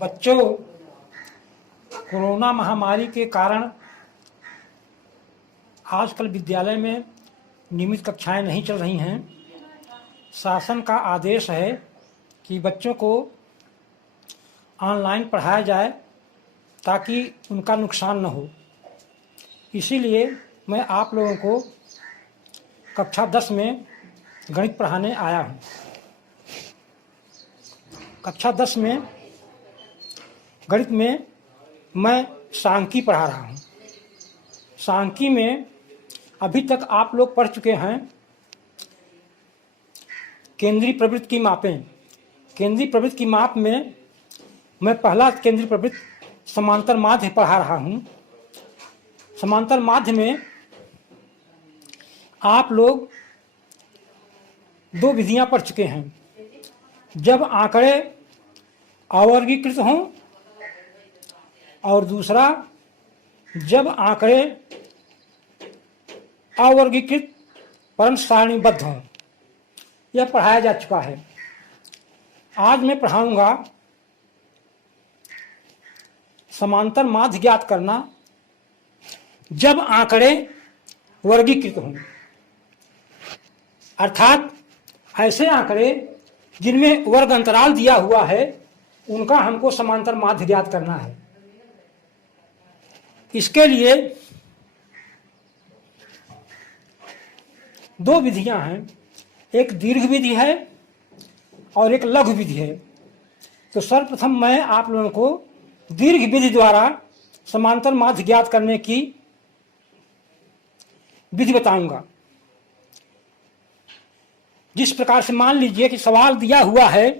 बच्चों, कोरोना महामारी के कारण आजकल विद्यालय में नियमित कक्षाएं नहीं चल रही हैं। शासन का आदेश है कि बच्चों को ऑनलाइन पढ़ाया जाए ताकि उनका नुकसान न हो। इसीलिए मैं आप लोगों को कक्षा 10 में गणित पढ़ाने आया हूँ। कक्षा 10 में गणित में मैं सांख्यिकी पढ़ा रहा हूँ। सांख्यिकी में अभी तक आप लोग पढ़ चुके हैं केंद्रीय प्रवृत्ति की मापें। केंद्रीय प्रवृत्ति की माप में मैं पहला केंद्रीय प्रवृत्ति समांतर माध्य पढ़ा रहा हूँ। समांतर माध्य में आप लोग 2 विधियां पढ़ चुके हैं। जब आंकड़े अवर्गीकृत हों और दूसरा जब आंकड़े अवर्गीकृत परंतु सारणीबद्ध हों। यह पढ़ाया जा चुका है। आज मैं पढ़ाऊंगा समांतर माध्य ज्ञात करना जब आंकड़े वर्गीकृत हों, अर्थात ऐसे आंकड़े जिनमें वर्ग अंतराल दिया हुआ है उनका हमको समांतर माध्य ज्ञात करना है। इसके लिए 2 विधियां हैं, एक दीर्घ विधि है और एक लघु विधि है। तो सर्वप्रथम मैं आप लोगों को दीर्घ विधि द्वारा समांतर माध्य ज्ञात करने की विधि बताऊंगा। जिस प्रकार से मान लीजिए कि सवाल दिया हुआ है,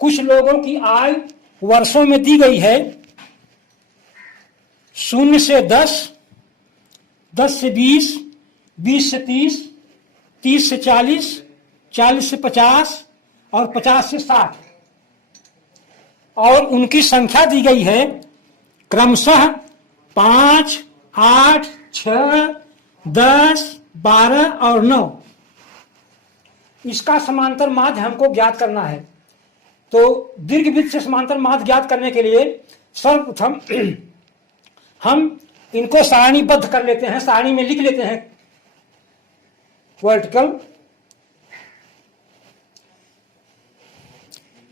कुछ लोगों की आयु वर्षों में दी गई है 0 से 10, 10 से 20, 20 से 30, 30 से 40, 40 से 50 और 50 से 60 और उनकी संख्या दी गई है क्रमशः 5, 8, 6, 10, 12 और 9। इसका समांतर माध्य हमको ज्ञात करना है। तो दीर्घ विधि से समांतर माध्य ज्ञात करने के लिए सर्वप्रथम हम इनको सारणीबद्ध कर लेते हैं, सारणी में लिख लेते हैं। वर्टिकल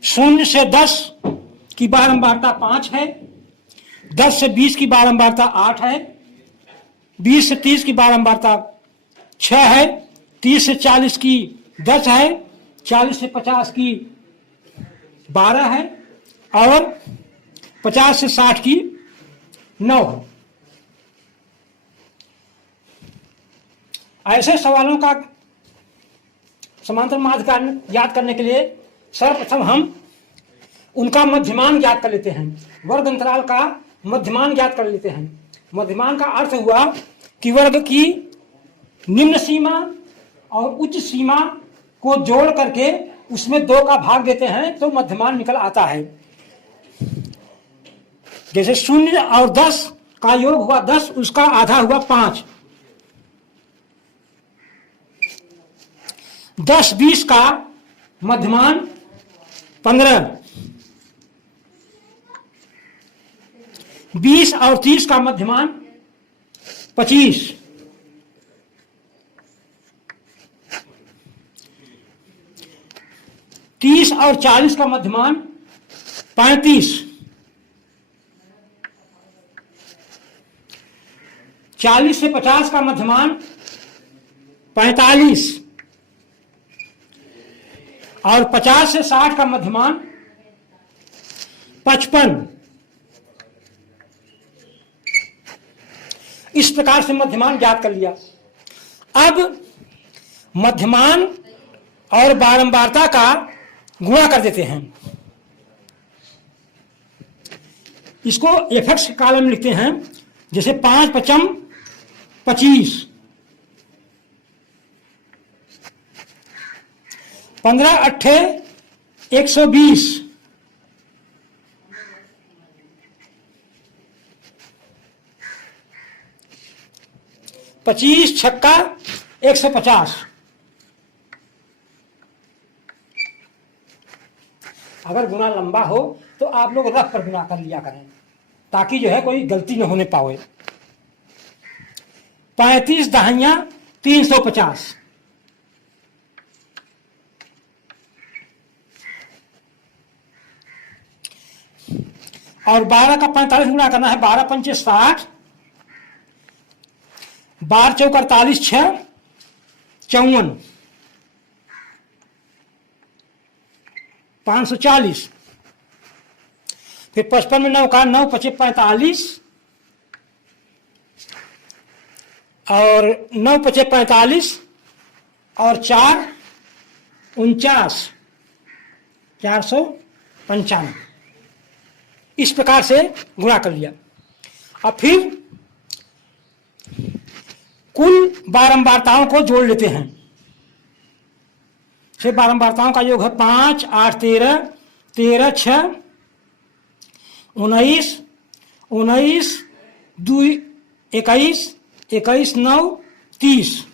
0 से 10 की बारंबारता 5 है, 10 से 20 की बारंबारता 8 है, 20 से 30 की बारंबारता 6 है, 30 से 40 की 10 है, 40 से 50 की 12 है और 50 से 60 की 9 है। ऐसे सवालों का समांतर माध्य ज्ञात करने के लिए सर्वप्रथम हम उनका मध्यमान ज्ञात कर लेते हैं। वर्ग अंतराल का मध्यमान ज्ञात कर लेते हैं। मध्यमान का अर्थ हुआ कि वर्ग की निम्न सीमा और उच्च सीमा को जोड़ करके उसमें 2 का भाग देते हैं तो मध्यमान निकल आता है। जैसे 0 और 10 का योग हुआ 10, उसका आधा हुआ 5। 10, 20 का मध्यमान 15, 20 और 30 का मध्यमान 25, 30 और 40 का मध्यमान 35, 40 से 50 का मध्यमान 45 और 50 से 60 का मध्यमान 55। इस प्रकार से मध्यमान ज्ञात कर लिया। अब मध्यमान और बारंबारता का गुणा कर देते हैं। इसको एफएक्स कालम में लिखते हैं। जैसे 5 पचम 25, 15 अट्ठे 120, 25 छक्का 150, अगर गुणा लंबा हो तो आप लोग रफ पर गुणा कर लिया करें, ताकि जो है कोई गलती न होने पाए। 35 दहाइयां 350, और 12 का 45 गुणा करना है। 12 पंचे 60, 12 चौक 48, 6 54, 540। फिर 55 में 9 का 9 पचे 45, और 9 पचे 45, और 4 49, 495। इस प्रकार से गुणा कर लिया। अब फिर कुल बारंबारताओं को जोड़ लेते हैं। फिर बारंबारताओं का योग है 5 8 13, 13 6 19, 19 2 21, 21 9 30।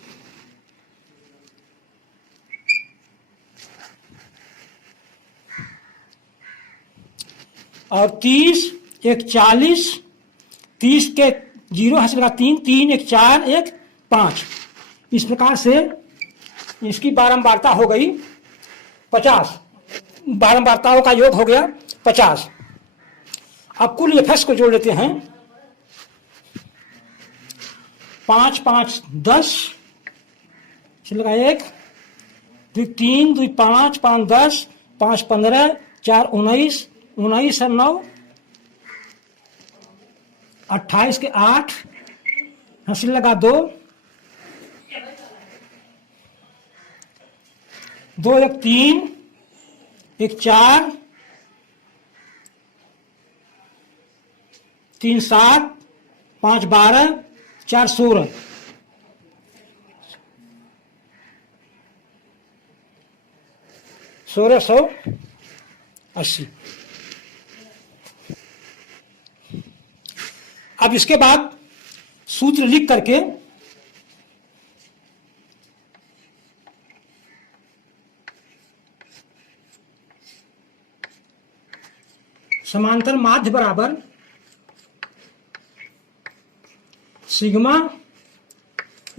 और 30 1 40, 30 के 0 हंस लगा 3, 3 1 4 1 5। इस प्रकार से इसकी बारंबारता हो गई 50। बारंबारताओं का योग हो गया 50। अब कुल एफएस को जोड़ लेते हैं। 5 5 10, लगा 1 2 3 2 5 5 10, 5 15, 4 19, 19 और 9 28 के 8, हंसी लगा 2, 2 1 3, 1 4, 3 7, 5 12, 4 16। 1680। अब इसके बाद सूत्र लिख करके समांतर माध्य बराबर सिग्मा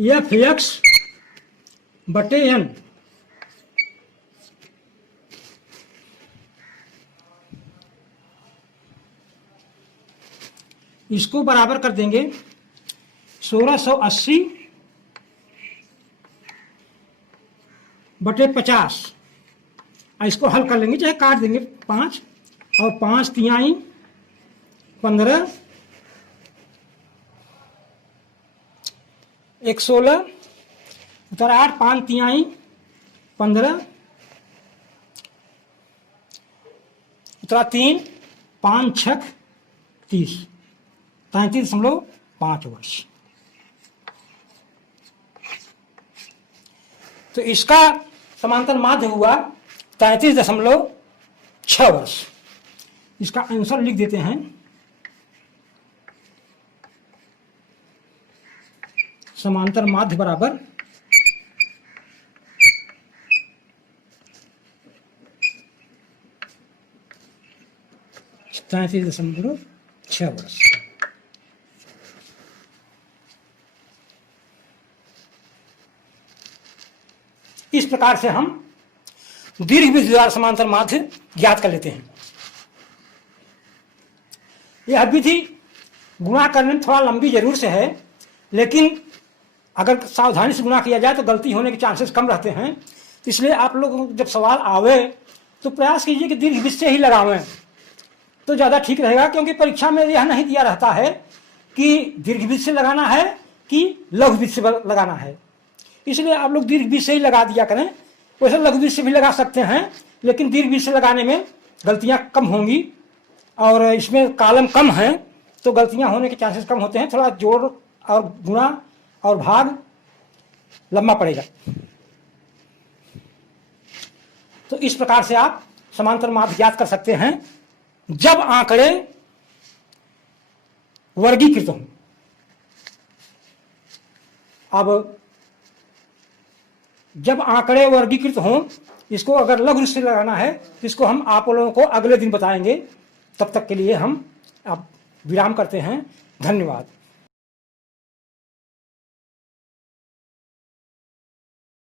एफ एक्स बटे एन। इसको बराबर कर देंगे 1680 बटे 50। इसको हल कर लेंगे, चाहे काट देंगे 5 और 5 तिहाई 15, 1 16 उतर 8, 5 तिहाई 15 उतरा 3, 5 6 30, 33.5 वर्ष। तो इसका समांतर माध्य हुआ 33.6 वर्ष। इसका आंसर लिख देते हैं। समांतर माध्य बराबर 33.6 वर्ष। इस प्रकार से हम दीर्घवृत्त द्वारा समांतर माध्य ज्ञात कर लेते हैं। यह विधि गुणा करने में थोड़ा लंबी जरूर से है, लेकिन अगर सावधानी से गुणा किया जाए तो गलती होने के चांसेस कम रहते हैं। इसलिए आप लोग जब सवाल आवे तो प्रयास कीजिए कि दीर्घवृत्त से ही लगावें तो ज़्यादा ठीक रहेगा, क्योंकि परीक्षा में यह नहीं दिया रहता है कि दीर्घवृत्त से लगाना है कि लघुवृत्त से लगाना है। इसलिए आप लोग दीर्घवृत्त से ही लगा दिया करें। वैसे लघुवृत्त से भी लगा सकते हैं, लेकिन दीर्घवृत्त से लगाने में गलतियां कम होंगी और इसमें कॉलम कम है तो गलतियां होने के चांसेस कम होते हैं। थोड़ा जोड़ और गुणा और भाग लंबा पड़ेगा। तो इस प्रकार से आप समांतर माध्य ज्ञात कर सकते हैं जब आंकड़े वर्गीकृत हों। अब जब आंकड़े वर्गीकृत हों इसको अगर लघु रूप से लगाना है तो इसको हम आप लोगों को अगले दिन बताएंगे। तब तक के लिए हम अब विराम करते हैं। धन्यवाद।